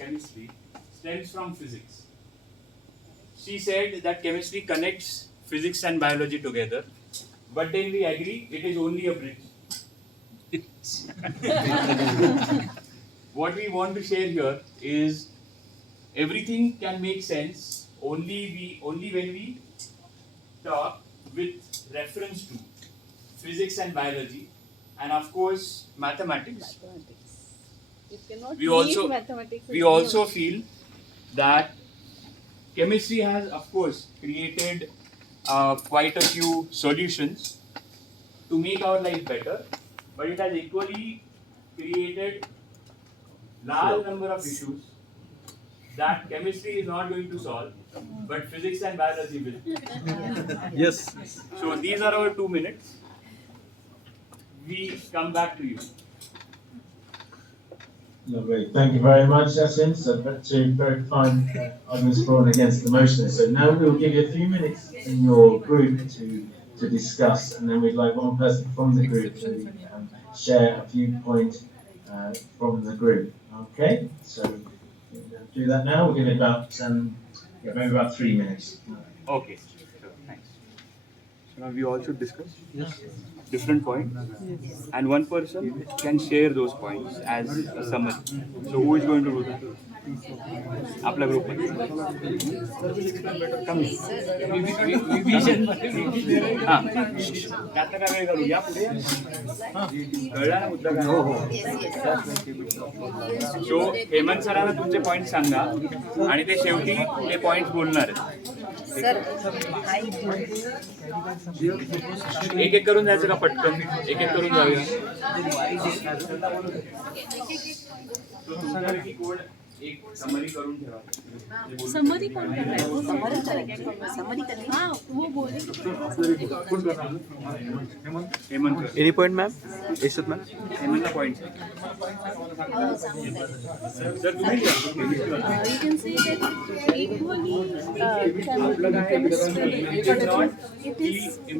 chemistry stems from physics. She said that chemistry connects physics and biology together, but then we agree it is only a bridge. What we want to share here is everything can make sense only when we talk with reference to physics and biology, and of course mathematics. You cannot We leave also mathematics. we also feel that chemistry has of course created quite a few solutions to make our life better, but it has equally created large number of issues that chemistry is not going to solve, but physics and biology will. Yes. So these are our 2 minutes. We come back to you. Lovely. Thank you very much, Yasin. So, two very fine arguments for and against the motion. So now we'll give you a few minutes in your group to discuss, and then we'd like one person from the group to share a viewpoint from the group. Okay, so we'll do that now. We'll give it about maybe about 3 minutes. Okay. Sure. Thanks. So now we all should discuss different points, and one person can share those points as a summary. So who is going to do that? आपला group हां त्यातलं काय वेळ करू या पुढे कळला ना मुद्दा काय सो हेमंत सरांना तुमचे पॉईंट सांगा आणि ते शेवटी ते पॉईंट्स बोलणार आहेत. एक एक करून जायचं का पटकन एक एक करून जाऊया. एक समरी करून ठेवा. समरी कौन कर रहा है? वो समरी करनी। हाँ वो बोले Hemant any point ma'am Yashwant ma'am हेमंतला पॉईंट सर तुम्ही you can say that equally chemistry it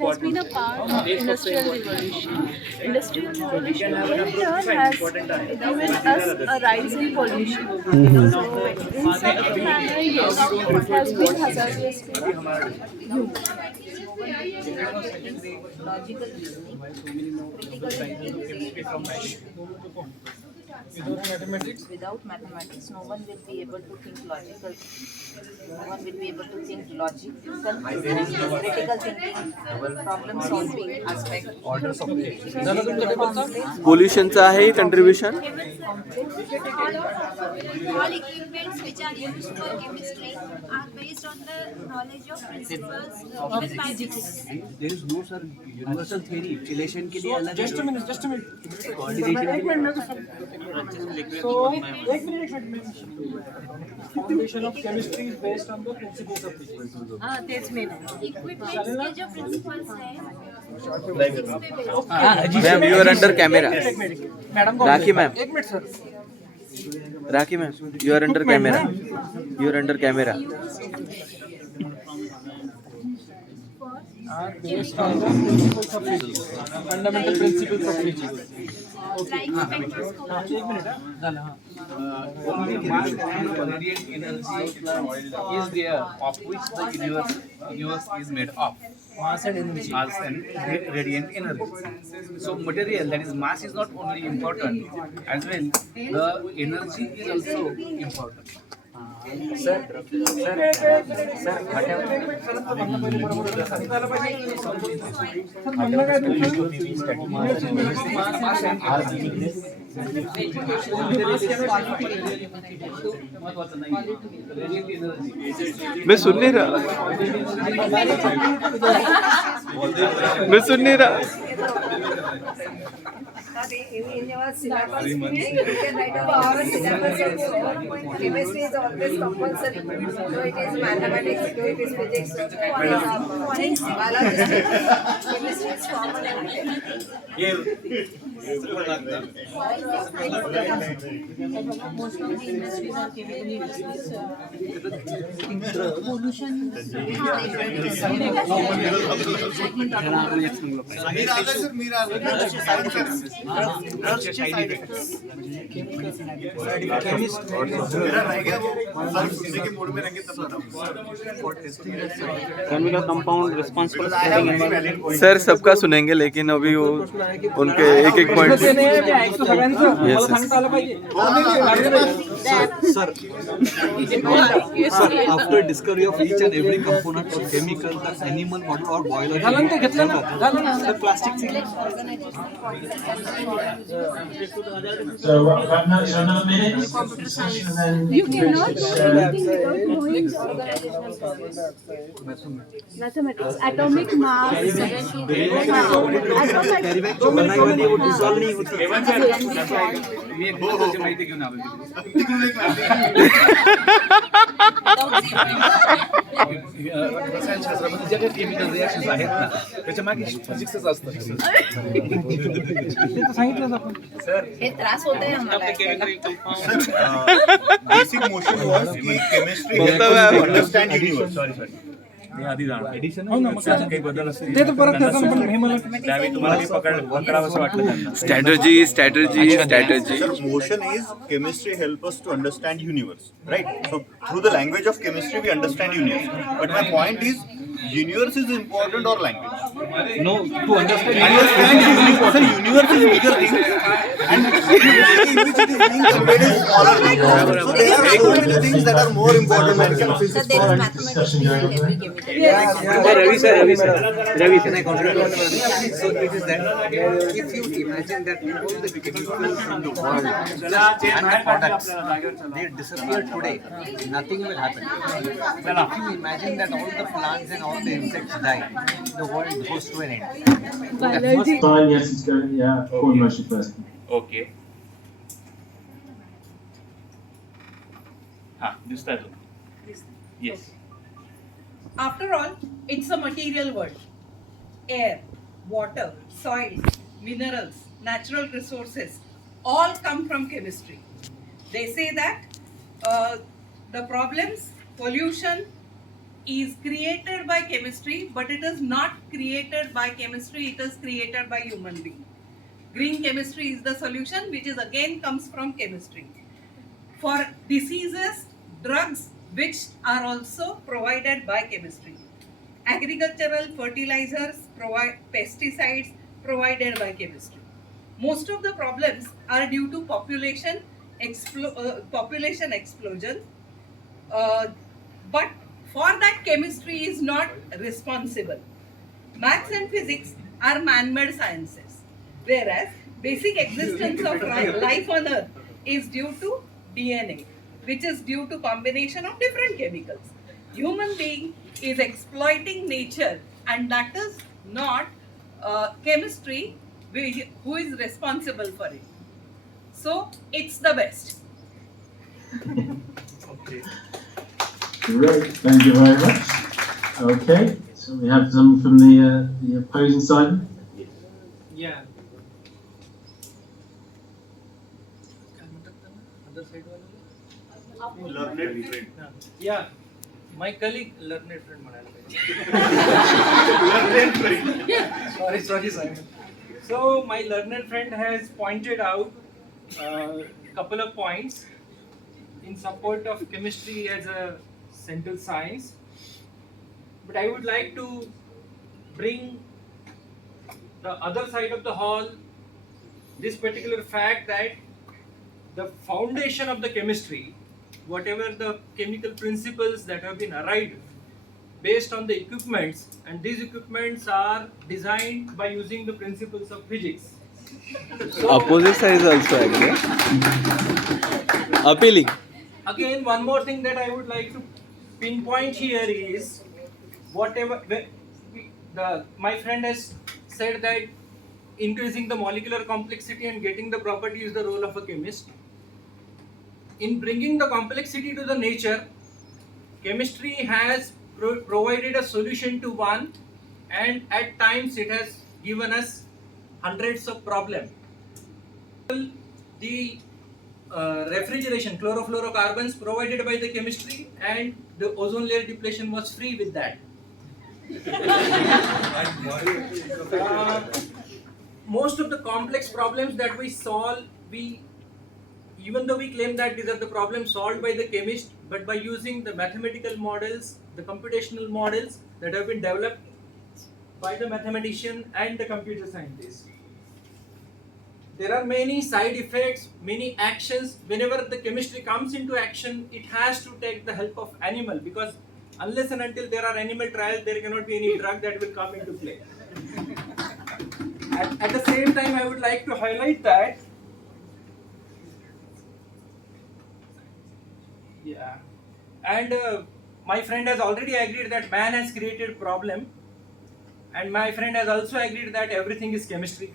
has been a part of industrial revolution. Industrial revolution in turn has given us a rise in pollution. So in some manner, yes, it has been hazardous to human. Logical reasoning, critical thinking. Without mathematics, no one will be able to think logical. No one will be able to think logical, critical thinking, problem solving aspect. पोल्युशनचं आहे contribution. All equipments which are used for chemistry are based on the knowledge of principles given by physics. There is no sir universal theory. Relation के लिए अलग. Just a minute. Coordination के लिए. So, एक minute. Foundation of chemistry is based on the principles of physics. हाँ तेज में Equipments के जो principles हैं ma'am you are under camera. Madam Rakhi ma'am. एक minute sir. Rakhi ma'am you are under camera. You are under camera. Are based on the principles of physics. Fundamental principles of physics. like spectroscopy. एक minute झालं हाँ. Only mass and radiant energy is there, of which the universe is made of. Mass and energy. Mass and radiant energy. So material, that is mass, is not only important, as well the energy is also important. मैं सुन नहीं रहा. मैं सुन नहीं रहा. Chemistry is always compulsory. So it is mathematics, so it is physics, biology. Chemistry is common. Most of the industries are chemically based. Pollution sir सबका सुनेंगे लेकिन अभी वो उनके एक एक point After discovery of each and every component or chemical, the animal model or biology, the plastic thing. So, another minute for discussion and then You cannot British, do anything without knowing mathematics, atomic mass, मी एक महत्त्वाची माहिती घेऊन आलो. रसायनशास्त्रामध्ये ज्या काही chemical reactions आहेत ना त्याच्या मागे फिजिक्सच असतं. हे त्रास होत आहे आम्हाला. Basic motion was की chemistry helps us to understand universe. Sorry. आधी जाणार एडिशन काही बदल असतील त्यावेळी तुम्हाला ते पकडावं असं वाटलं त्यांना. Strategy Sir, motion is chemistry help us to understand universe, right? So through the language of chemistry we understand universe. But my point is, universe is important or language? No, to understand Sir, universe is bigger thing, and the way in which it is being conveyed is smaller thing. So there are so many things that are more important than chemistry. So there is mathematics behind every chemical. Ravi sir, can I contribute? So it is that if you imagine that all the chemicals in the world and the products they disappear today, nothing will happen. But if you imagine that all the plants and all the insects die, the world goes to an end. biology. Fine, yes, it's going, yeah, forward motion first. Okay हां दिसतंय तो yes. After all, it's a material world. Air, water, soil, minerals, natural resources all come from chemistry. They say that the problems, pollution is created by chemistry, but it is not created by chemistry, it is created by human being. Green chemistry is the solution, which is again comes from chemistry. For diseases, drugs, which are also provided by chemistry. Agricultural fertilizers, pesticides provided by chemistry. Most of the problems are due to population explosion, but for that chemistry is not responsible. Maths and physics are man-made sciences, whereas basic existence of life on Earth is due to DNA, which is due to combination of different chemicals. Human being is exploiting nature, and that is not chemistry who is responsible for it. So it's the best. Great, thank you very much. Okay, so we have some from the opposing side. Yeah. Learned friend. Yeah. My colleague, learned friend म्हणायला पाहिजे. Sorry, Simon. So my learned friend has pointed out a couple of points in support of chemistry as a central science. But I would like to bring the other side of the hall, this particular fact that the foundation of the chemistry, whatever the chemical principles that have been arrived based on the equipments, and these equipments are designed by using the principles of physics. So, opposite side is also agree. Appealing. again, one more thing that I would like to pinpoint here is whatever my friend has said that increasing the molecular complexity and getting the property is the role of a chemist. In bringing the complexity to the nature, chemistry has provided a solution to one, and at times it has given us hundreds of problems. the refrigeration, chlorofluorocarbons provided by the chemistry, and the ozone layer depletion was free with that. Most of the complex problems that we solve, even though we claim that these are the problems solved by the chemist, but by using the mathematical models, the computational models that have been developed by the mathematician and the computer scientist. There are many side effects, many actions. Whenever the chemistry comes into action, it has to take the help of animal, because unless and until there are animal trials, there cannot be any drug that will come into play. At the same time, I would like to highlight that and my friend has already agreed that man has created problem, and my friend has also agreed that everything is chemistry.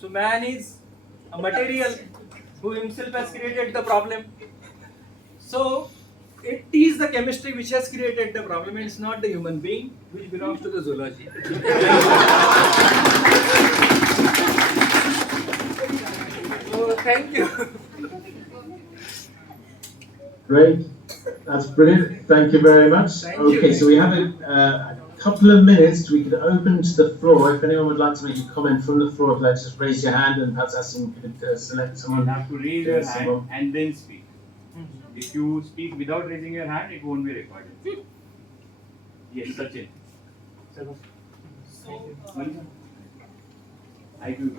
So man is a material who himself has created the problem. So it is the chemistry which has created the problem, and it's not the human being which belongs to the zoology. So thank you. Great. That's brilliant. Thank you very much. Okay, so we have a couple of minutes. We could open to the floor. If anyone would like to make a comment from the floor, let's just raise your hand, and perhaps Asim could select someone. You have to raise your hand and then speak. If you speak without raising your hand, it won't be recorded. Yes, Sachin. I do.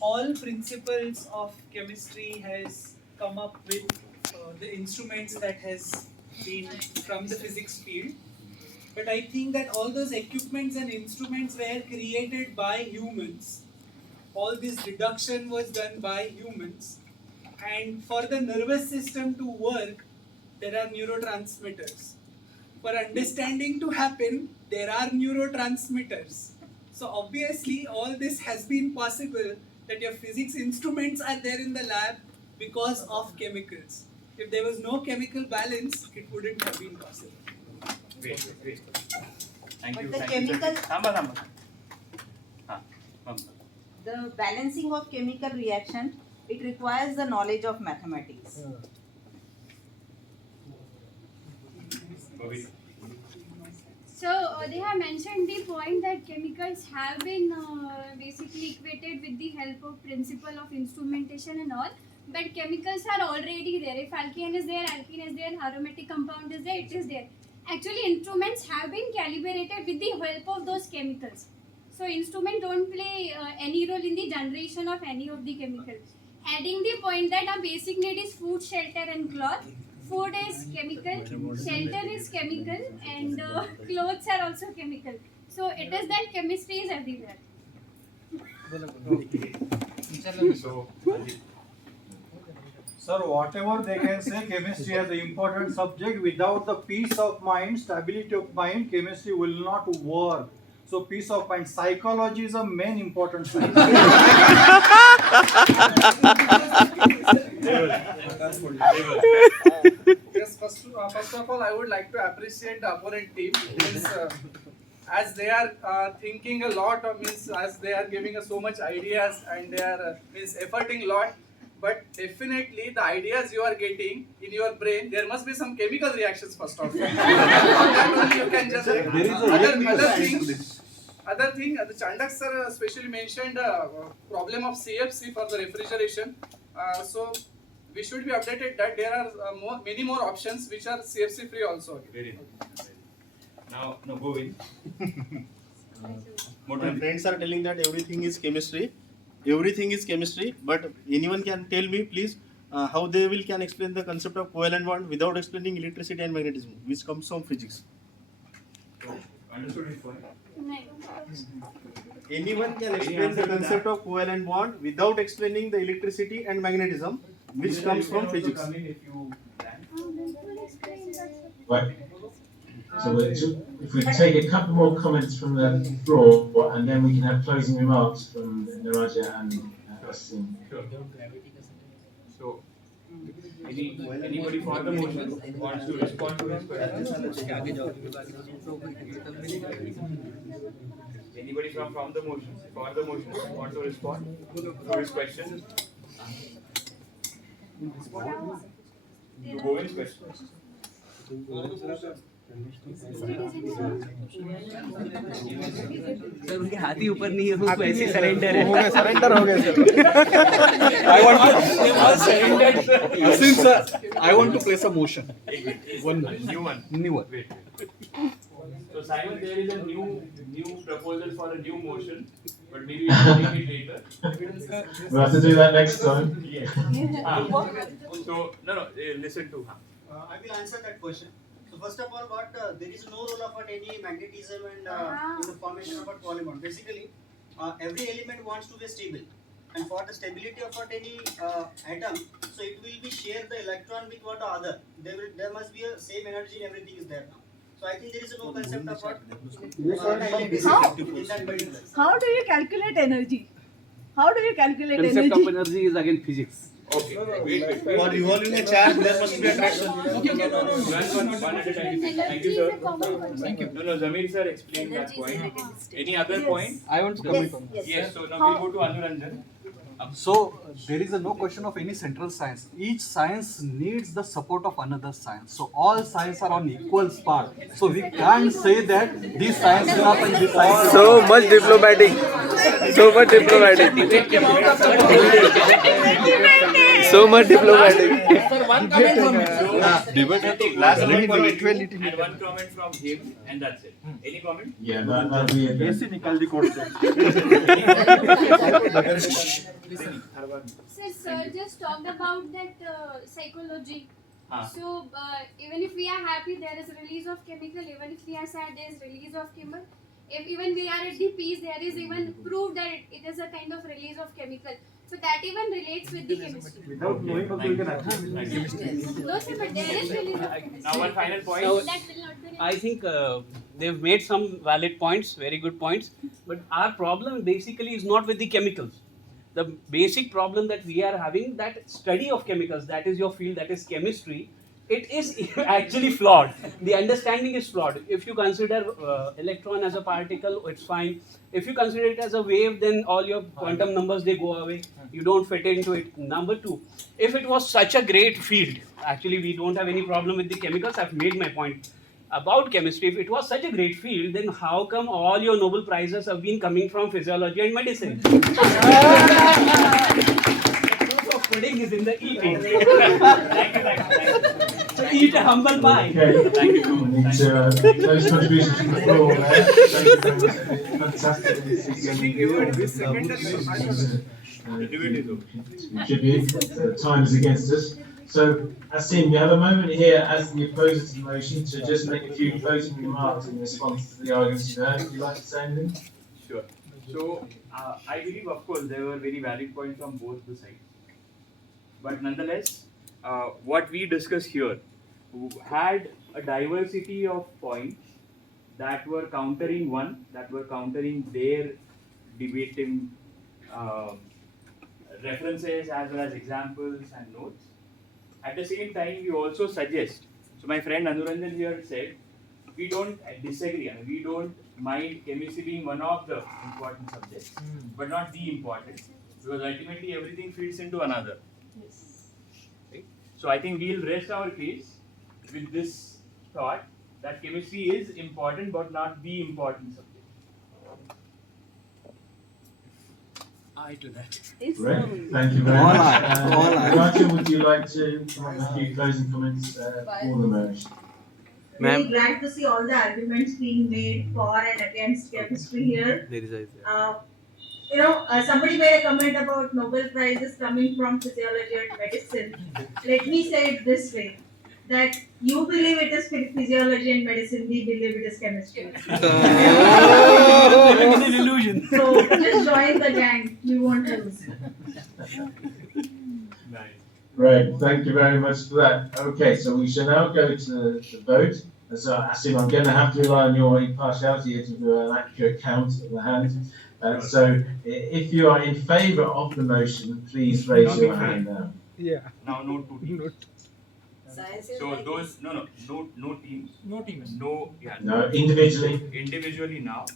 All principles of chemistry has come up with the instruments that has been from the physics field. But I think that all those equipments and instruments were created by humans. All this deduction was done by humans. And for the nervous system to work, there are neurotransmitters. For understanding to happen, there are neurotransmitters. So obviously all this has been possible, that your physics instruments are there in the lab because of chemicals. If there was no chemical balance, it wouldn't have been possible. Great. Thank But you. the Thank you, chemical- Sachin. The balancing of chemical reaction, it requires the knowledge of mathematics. So they have mentioned the point that chemicals have been basically equated with the help of principle of instrumentation and all. But chemicals are already there. If alkane is there, alkene is there, aromatic compound is there, it is there. Actually, instruments have been calibrated with the help of those chemicals. So instruments don't play any role in the generation of any of the chemicals. Adding the point that our basic need is food, shelter and cloth. Food is chemical, shelter is chemical, and clothes are also chemical. So it is that chemistry is everywhere. Sir, whatever they can say, chemistry is an important subject. Without the peace of mind, stability of mind, chemistry will not work. So peace of mind, psychology is a main important thing. Yes, first of all, I would like to appreciate the opponent team. As they are thinking a lot, or as they are giving us so much ideas, and they are efforting a lot. But definitely the ideas you are getting in your brain, there must be some chemical reactions first of all. That only you can just other thing, the Chandak sir especially mentioned problem of CFC for the refrigeration. So we should be updated that there are many more options which are CFC free also. Very nice. Now go in. My friends are telling that everything is chemistry. Everything is chemistry, but anyone can tell me, please, how they can explain the concept of covalent bond without explaining electricity and magnetism, which comes from physics. Understood his point? Anyone can explain the concept of covalent bond without explaining the electricity and magnetism, which comes from physics. Right. So if we take a couple more comments from the floor, and then we can have closing remarks from Naraja and Asim. Sure. So, anybody for the motion wants to respond to his question? Anybody from the motion, for the motion, want to respond to his question? To Govind's question. Sir उनके हाथ ही ऊपर नहीं है, वो ऐसे surrender है. Surrender हो गए sir. I want Asim sir, I want to place a motion. One new one. New one. Wait. So Simon, there is a new proposal for a new motion, but maybe we will take it later. We'll have to do that next time. Yes. So no, listen to. I will answer that question. So first of all, there is no role of any magnetism and in the formation of a polymer. Basically, every element wants to be stable, and for the stability of any atom, so it will be share the electron with what the other. There must be a same energy and everything is there now. So I think there is no concept of How do you calculate energy? How do you calculate Concept energy? of energy is again physics. Okay. Wait. For revolving a charge, there must be attraction. One at a time. Thank you, sir. Thank you. No, Zamir sir explained that point. Any other point? I want to comment on this. Yes. So now we'll go to Anuranjan. So there is no question of any central science. Each science needs the support of another science. So all science are on equal par. So we can't say that this science is not and this science is So much diplomatic. So much diplomatic. So much diplomatic. Sir, one comment from him. Last one comment and one comment from him, and that's it. Any comment? Yeah, that'll be it. ऐसे निकाल दी court से. Sir, just talked about that psychology. So even if we are happy, there is release of chemical. Even if we are sad, there is release of chemical. If even we are at the peace, there is even proof that it is a kind of release of chemical. So that even relates with the chemistry. Without knowing also you can achieve. No, sir, but there is release of chemistry. Now one final point. So, That will not be I think they've made some valid points, very good points. But our problem basically is not with the chemicals. The basic problem that we are having, that study of chemicals, that is your field, that is chemistry, it is actually flawed. The understanding is flawed. If you consider electron as a particle, it's fine. If you consider it as a wave, then all your quantum numbers, they go away. You don't fit into it. Number two, if it was such a great field, actually we don't have any problem with the chemicals. I've made my point about chemistry. If it was such a great field, then how come all your Nobel Prizes have been coming from physiology and medicine? Pudding is in the eating. Thank you. So eat a humble pie. Okay. Thank you. Those contributions from the floor there. Thank you very much. Fantastic. Time is against us. So, Asim, you have a moment here as the opposer to the motion to just make a few closing remarks in response to the arguments you heard. Would you like to say anything? Sure. So I believe, of course, there were very valid points from both the sides. But nonetheless, what we discuss here had a diversity of points that were countering one, that were countering their debating references as well as examples and notes. At the same time, we also suggest, so my friend Anuranjan here said, we don't disagree, and we don't mind chemistry being one of the important subjects, but not the important, because ultimately everything feeds into another. Right? So I think we'll rest our case with this thought that chemistry is important, but not the important subject. I to that. Great. Thank you very much. Rachel, would you like to make a few closing comments for the motion? Very glad to see all the arguments being made for and against chemistry here. Somebody made a comment about Nobel Prizes coming from physiology and medicine. Let me say it this way, that you believe it is physiology and medicine, we believe it is chemistry. So just join the gang, you won't lose. Great, thank you very much for that. Okay, so we shall now go to the vote. So, Asim, I'm going to have to rely on your impartiality here to do an accurate count of the hand. So, if you are in favour of the motion, please raise your hand now. Yeah. Now, no two teams. So those no teams. No teams. No, yeah. No, individually. Individually now.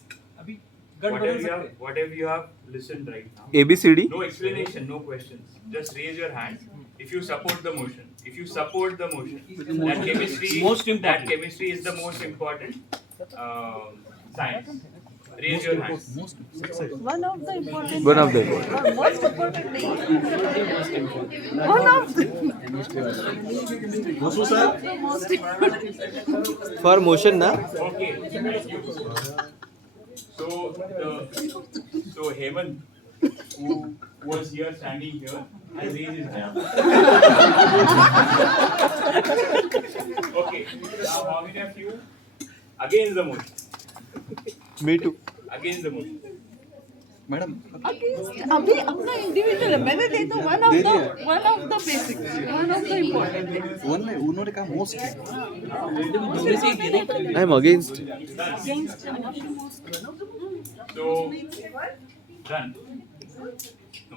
whatever you have listened right now. ABCD. No explanation, no questions. Just raise your hand if you support the motion. If you support the motion, that chemistry is the most important science. Raise your hand. One of the important. One of them. Most important thing. One of the. Most important. For motion, na? Okay. So Hemant, who was here standing here, has raised his hand. Okay. Now how many of you against the motion? Me too. Against the motion. Madam. अभी अपना individual है मैंने दे दो one of the basic one of the important One है उन्होंने कहा most. I am against. So done. No.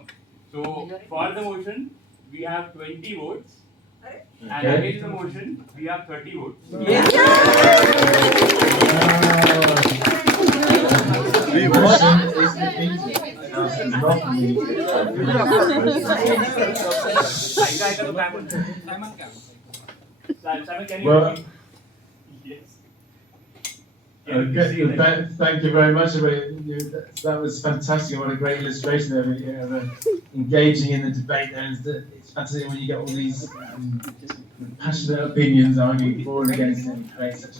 So for the motion we have 20 votes. And against the motion we have 30 votes. The motion is defeated. Not me. Simon, can you Well, repeat? Yes. Okay, thank you very much. That was fantastic. What a great illustration of engaging in the debate. And it's fantastic when you get all these passionate opinions arguing for and against it and create such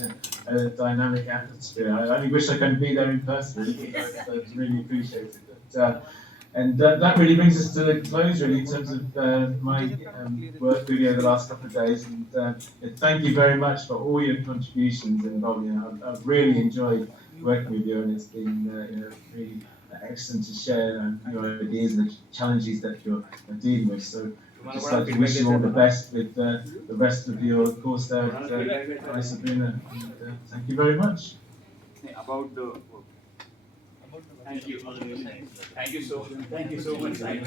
a dynamic atmosphere. I only wish I could be there in person. I really appreciate it. And that really brings us to the close, really, in terms of my work really over the last couple of days. And thank you very much for all your contributions. And I've really enjoyed working with you, and it's been really excellent to share your ideas and the challenges that you're dealing with. So I'd just like to wish you all the best with the rest of your course there at IISER. Thank you very much. About the work. Thank you. Thank you so much, Simon.